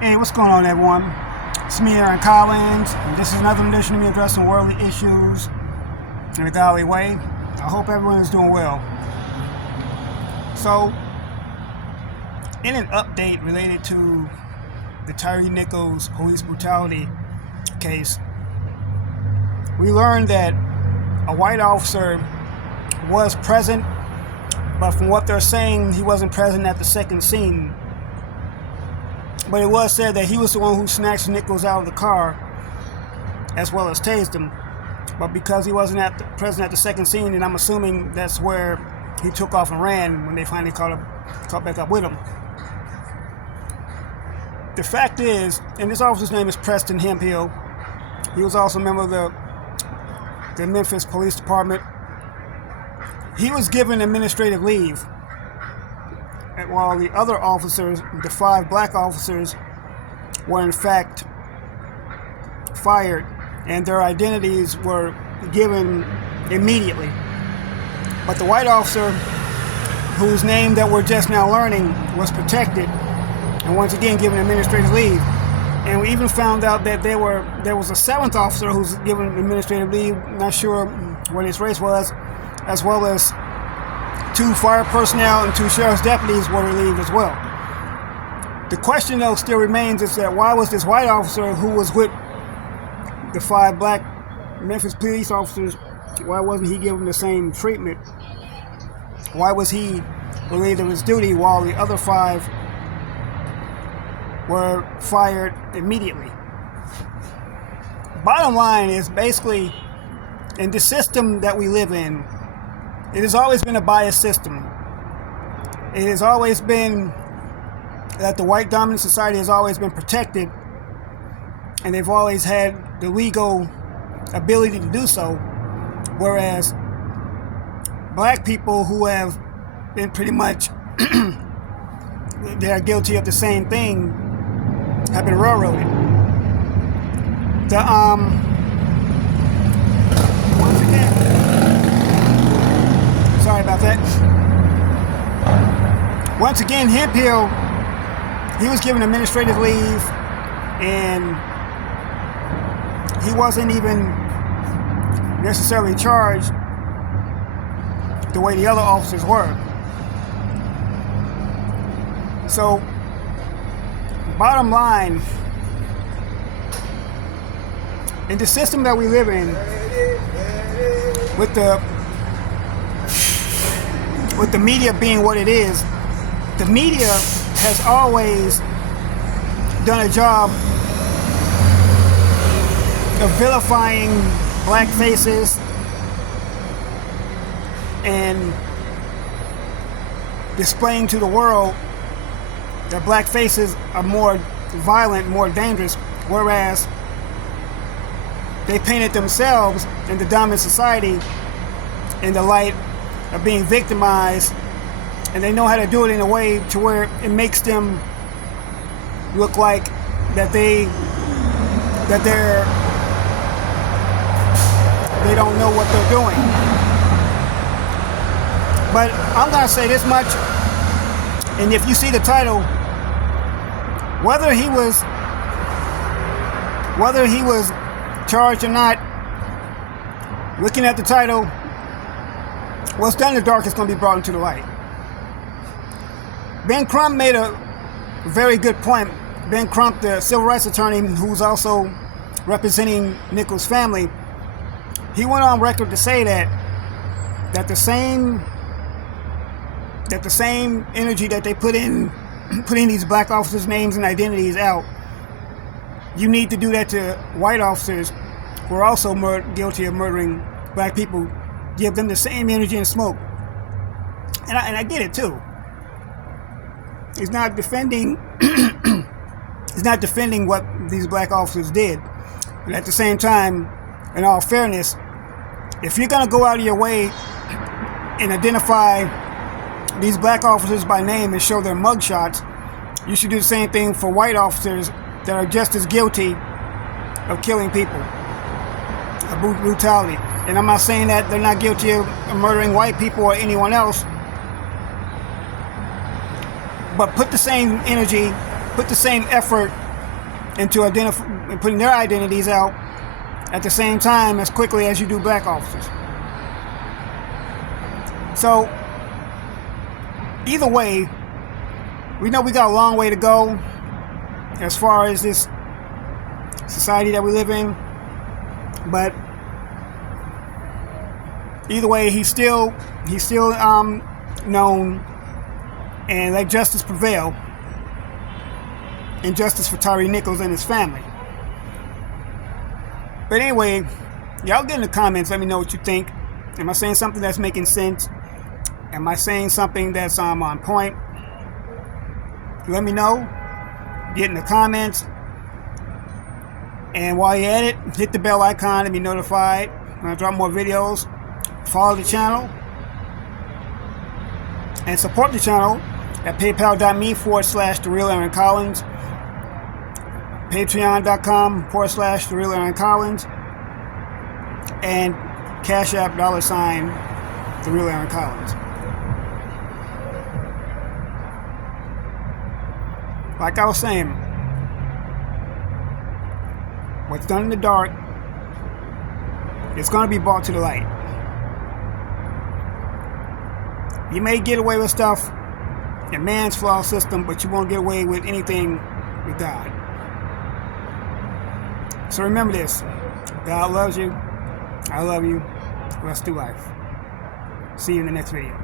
Hey, what's going on, everyone? It's me, Aaron Collins, and this is another edition of me addressing worldly issues in a godly way. I hope everyone is doing well. So, in an update related to the Tyre Nichols police brutality case, we learned that a white officer was present, but from what they're saying, he wasn't present at the second scene. But it was said that he was the one who snatched Nichols out of the car, as well as tased him. But because he wasn't present at the second scene, and I'm assuming that's where he took off and ran when they finally caught back up with him. The fact is, and this officer's name is Preston Hemphill. He was also a member of the Memphis Police Department. He was given administrative leave, while the other officers, the 5 black officers, were in fact fired, and their identities were given immediately. But the white officer, whose name that we're just now learning, was protected and once again given administrative leave. And we even found out that there was a 7th officer who's given administrative leave, not sure what his race was, as well as 2 fire personnel and 2 sheriff's deputies were relieved as well. The question, though, still remains is that why was this white officer who was with the 5 black Memphis police officers, why wasn't he given the same treatment? Why was he relieved of his duty while the other 5 were fired immediately? Bottom line is basically, in the system that we live in, it has always been a biased system. It has always been that the white dominant society has always been protected, and they've always had the legal ability to do so, whereas black people who have been pretty much they are guilty of the same thing have been railroaded. Once again, sorry about that. Once again, Hemphill, he was given administrative leave, and he wasn't even necessarily charged the way the other officers were. So, bottom line, in the system that we live in, with the media being what it is, the media has always done a job of vilifying black faces and displaying to the world that black faces are more violent, more dangerous, whereas they painted themselves in the dominant society in the light of being victimized, and they know how to do it in a way to where it makes them look like that they don't know what they're doing. But I'm gonna say this much, and if you see the title, whether he was charged or not, looking at the title, what's done in the dark is going to be brought into the light. Ben Crump made a very good point. Ben Crump, the civil rights attorney who's also representing Nichols' family, he went on record to say that the same energy that they putting these black officers' names and identities out, you need to do that to white officers who are also guilty of murdering black people. Give them the same energy and smoke. And I get it too. He's not defending what these black officers did. But at the same time, in all fairness, if you're gonna go out of your way and identify these black officers by name and show their mugshots, you should do the same thing for white officers that are just as guilty of killing people, of brutality. And I'm not saying that they're not guilty of murdering white people or anyone else, but put the same energy, put the same effort into putting their identities out at the same time as quickly as you do black officers. So either way, we know we got a long way to go as far as this society that we live in, but either way, he's still known, and let justice prevail, and justice for Tyre Nichols and his family. But anyway, y'all get in the comments, let me know what you think. Am I saying something that's making sense? Am I saying something that's on point? Let me know. Get in the comments. And while you're at it, hit the bell icon to be notified when I drop more videos. Follow the channel. And support the channel at paypal.me/TheRealAaronCollins. Patreon.com/TheRealAaronCollins. And Cash App $.TheRealAaronCollins. Like I was saying, what's done in the dark is going to be brought to the light. You may get away with stuff in man's flawed system, but you won't get away with anything with God. So remember this: God loves you. I love you. Let's do life. See you in the next video.